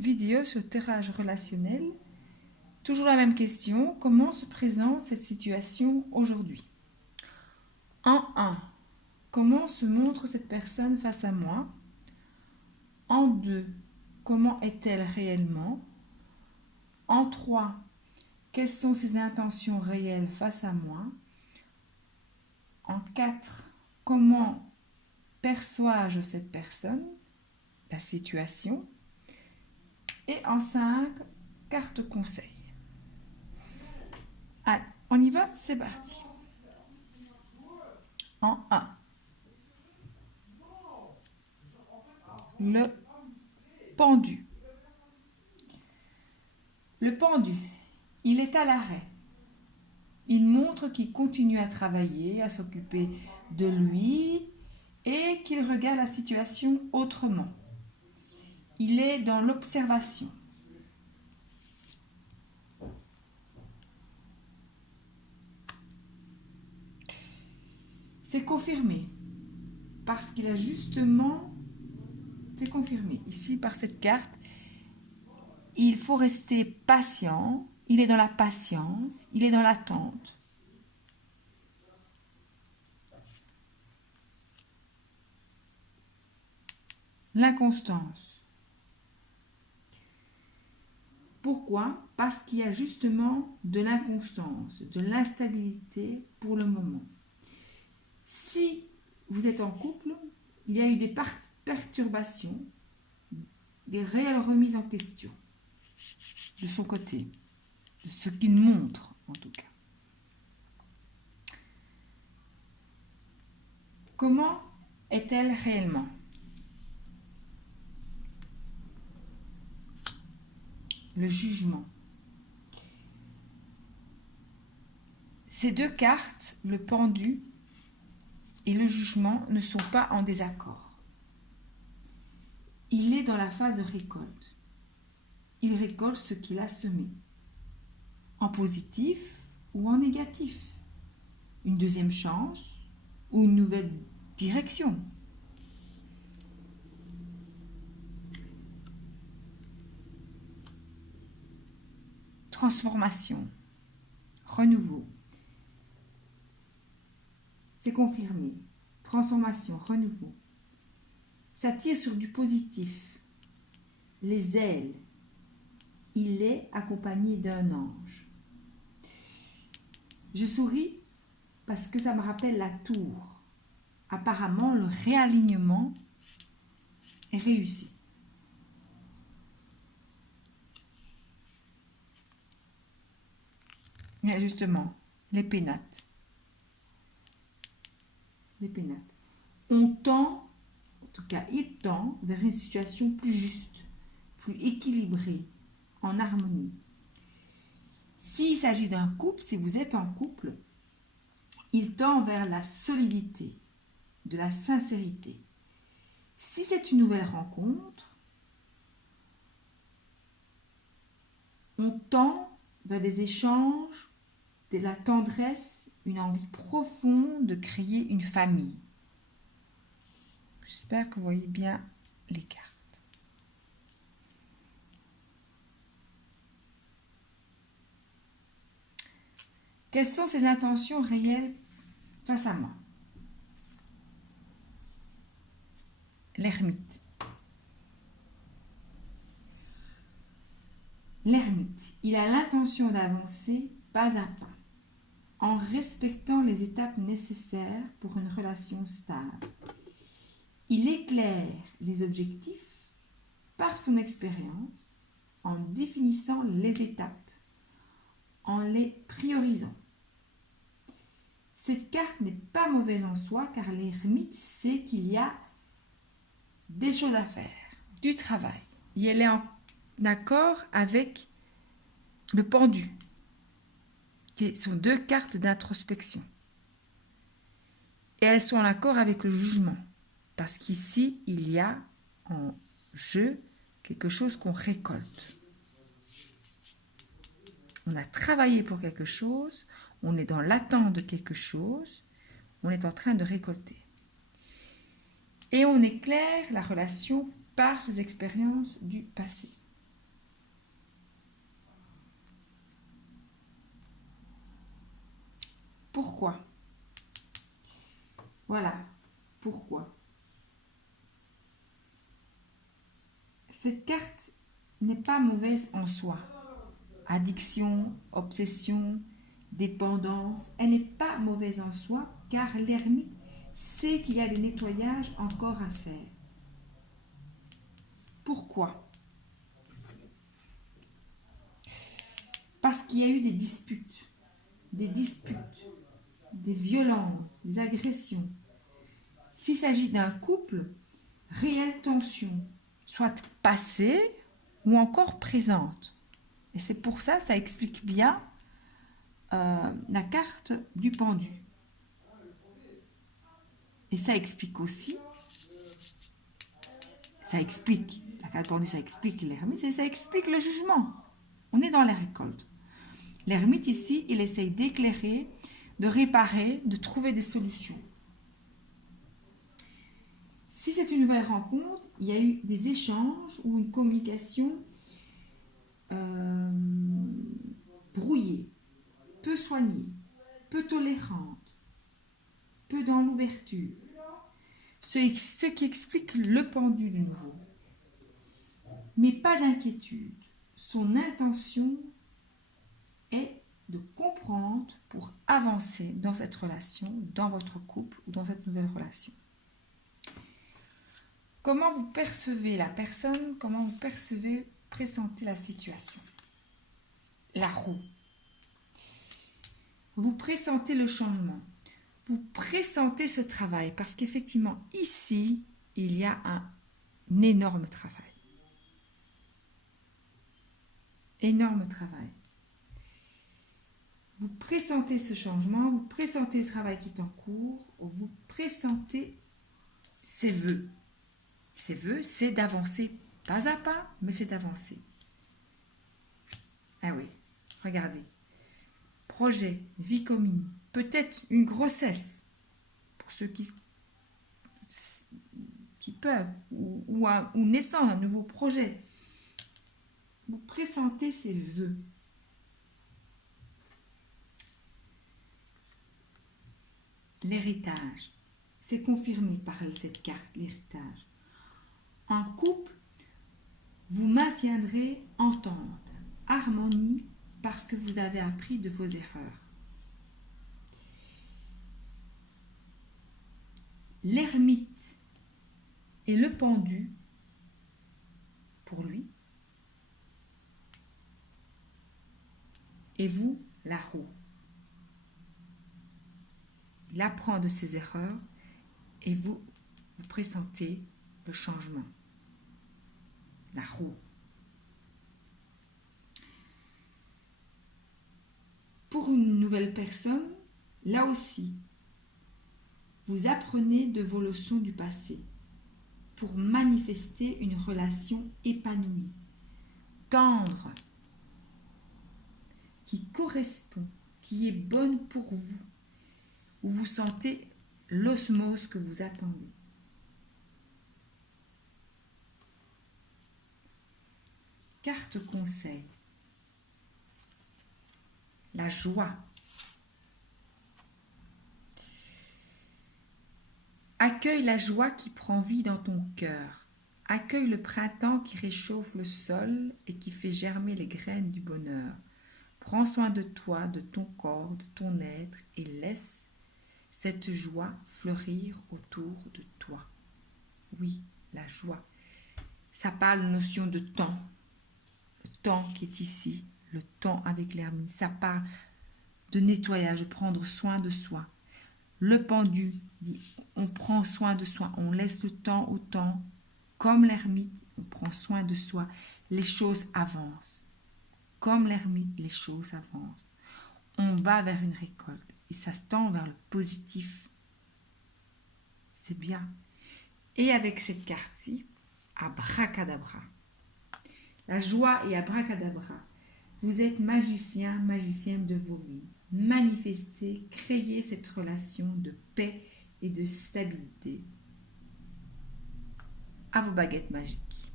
vidéo sur tirage relationnel. Toujours la même question, comment se présente cette situation aujourd'hui? En 1, comment se montre cette personne face à moi? En 2, comment est-elle réellement? En 3, quelles sont ses intentions réelles face à moi? En 4, comment perçois-je cette personne, la situation? Et en 5, carte conseil. Allez, on y va, c'est parti. En 1, le pendu. Le pendu, il est à l'arrêt. Il montre qu'il continue à travailler, à s'occuper de lui et qu'il regarde la situation autrement. Il est dans l'observation. C'est confirmé parce qu'il a justement, c'est confirmé ici par cette carte, il faut rester patient, il est dans la patience, il est dans l'attente. L'inconstance. Pourquoi? Parce qu'il y a justement de l'inconstance, de l'instabilité pour le moment. Si vous êtes en couple, il y a eu des perturbations, des réelles remises en question de son côté, de ce qu'il montre en tout cas. Comment est-elle réellement? Le jugement. Ces deux cartes, le pendu et le jugement, ne sont pas en désaccord. Il est dans la phase de récolte. Il récolte ce qu'il a semé, en positif ou en négatif. Une deuxième chance ou une nouvelle direction. Transformation, renouveau. C'est confirmé. Transformation, renouveau. Ça tire sur du positif. Les ailes. Il est accompagné d'un ange. Je souris parce que ça me rappelle la tour. Apparemment, le réalignement est réussi. Et justement, les pénates. Les pénates. On tend, en tout cas, il tend vers une situation plus juste, plus équilibrée, en harmonie. S'il s'agit d'un couple, si vous êtes en couple, il tend vers la solidité, de la sincérité. Si c'est une nouvelle rencontre, on tend vers des échanges, de la tendresse, une envie profonde de créer une famille. J'espère que vous voyez bien les cartes. Quelles sont ses intentions réelles face à moi? L'ermite. L'ermite, il a l'intention d'avancer pas à pas, en respectant les étapes nécessaires pour une relation stable. Il éclaire les objectifs par son expérience en définissant les étapes, en les priorisant. Cette carte n'est pas mauvaise en soi car l'ermite sait qu'il y a des choses à faire, du travail. Et elle est en accord avec le pendu, qui sont deux cartes d'introspection. Et elles sont en accord avec le jugement, parce qu'ici, il y a en jeu quelque chose qu'on récolte. On a travaillé pour quelque chose, on est dans l'attente de quelque chose, on est en train de récolter. Et on éclaire la relation par ses expériences du passé. Pourquoi? Voilà. Pourquoi? Cette carte n'est pas mauvaise en soi. Addiction, obsession, dépendance, elle n'est pas mauvaise en soi car l'ermite sait qu'il y a des nettoyages encore à faire. Pourquoi? Parce qu'il y a eu des disputes, des violences, des agressions. S'il s'agit d'un couple, réelle tension, soit passée ou encore présente. Et c'est pour ça, ça explique bien la carte du pendu. Et ça explique aussi, la carte pendu, ça explique l'ermite, et ça explique le jugement. On est dans la récolte. L'ermite ici, il essaye d'éclairer, de réparer, de trouver des solutions. Si c'est une nouvelle rencontre, il y a eu des échanges ou une communication brouillée, peu soignée, peu tolérante, peu dans l'ouverture. Ce qui explique le pendu de nouveau. Mais pas d'inquiétude. Son intention est de comprendre pour avancer dans cette relation, dans votre couple ou dans cette nouvelle relation. Comment vous percevez la personne, comment vous pressentez la situation? La roue. Vous pressentez le changement. Vous pressentez ce travail parce qu'effectivement, ici, il y a un énorme travail. Énorme travail. Vous pressentez ce changement, vous pressentez le travail qui est en cours, vous pressentez ses vœux. Ses vœux, c'est d'avancer pas à pas, mais c'est d'avancer. Ah oui, regardez. Projet, vie commune, peut-être une grossesse, pour ceux qui peuvent, ou naissant un nouveau projet. Vous pressentez ces vœux. L'héritage, c'est confirmé par cette carte, l'héritage. En couple, vous maintiendrez entente, harmonie, parce que vous avez appris de vos erreurs. L'ermite et le pendu, pour lui, et vous, la roue. Il apprend de ses erreurs et vous pressentez le changement. La roue. Pour une nouvelle personne, là aussi, vous apprenez de vos leçons du passé pour manifester une relation épanouie, tendre, qui correspond, qui est bonne pour vous, où vous sentez l'osmose que vous attendez. Carte conseil. La joie. Accueille la joie qui prend vie dans ton cœur. Accueille le printemps qui réchauffe le sol et qui fait germer les graines du bonheur. Prends soin de toi, de ton corps, de ton être et laisse cette joie fleurir autour de toi. Oui, la joie. Ça parle de notion de temps. Le temps qui est ici, le temps avec l'hermine. Ça parle de nettoyage, de prendre soin de soi. Le pendu dit, on prend soin de soi, on laisse le temps au temps. Comme l'ermite, on prend soin de soi. Les choses avancent. Comme l'ermite, les choses avancent. On va vers une récolte et ça se tend vers le positif. C'est bien. Et avec cette carte-ci, abracadabra. La joie et abracadabra. Vous êtes magicien, magicienne de vos vies. Manifestez, créez cette relation de paix et de stabilité. À vos baguettes magiques.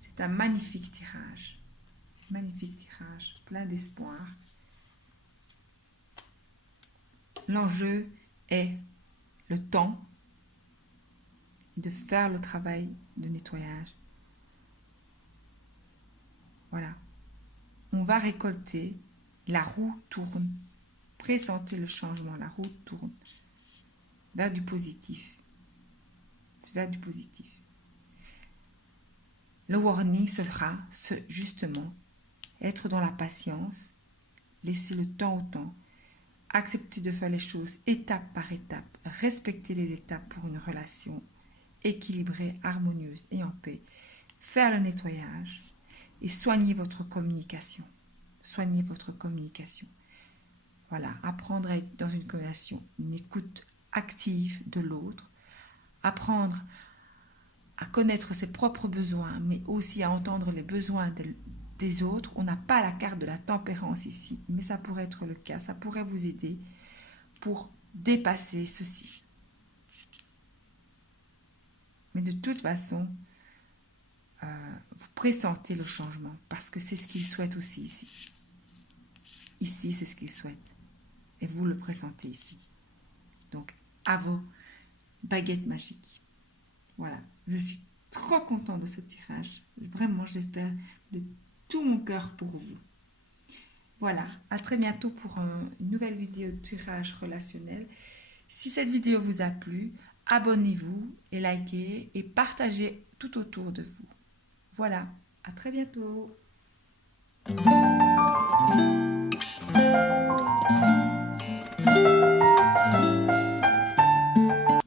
C'est un magnifique tirage. Magnifique tirage, plein d'espoir. L'enjeu est le temps de faire le travail de nettoyage. Voilà. On va récolter, la roue tourne. Pressentez le changement, la roue tourne vers du positif. Vers du positif. Le warning sera justement être dans la patience, laisser le temps au temps, accepter de faire les choses étape par étape, respecter les étapes pour une relation équilibrée, harmonieuse et en paix, faire le nettoyage et soigner votre communication. Soignez votre communication. Voilà, apprendre à être dans une communication, une écoute active de l'autre, apprendre à connaître ses propres besoins, mais aussi à entendre les besoins des autres. On n'a pas la carte de la tempérance ici, mais ça pourrait être le cas, ça pourrait vous aider pour dépasser ceci. Mais de toute façon, vous pressentez le changement, parce que c'est ce qu'il souhaite aussi ici. Ici, c'est ce qu'il souhaite. Et vous le pressentez ici. Donc, à vos baguettes magiques. Voilà, je suis trop contente de ce tirage. Vraiment, je l'espère de tout mon cœur pour vous. Voilà, à très bientôt pour une nouvelle vidéo de tirage relationnel. Si cette vidéo vous a plu, abonnez-vous et likez et partagez tout autour de vous. Voilà, à très bientôt.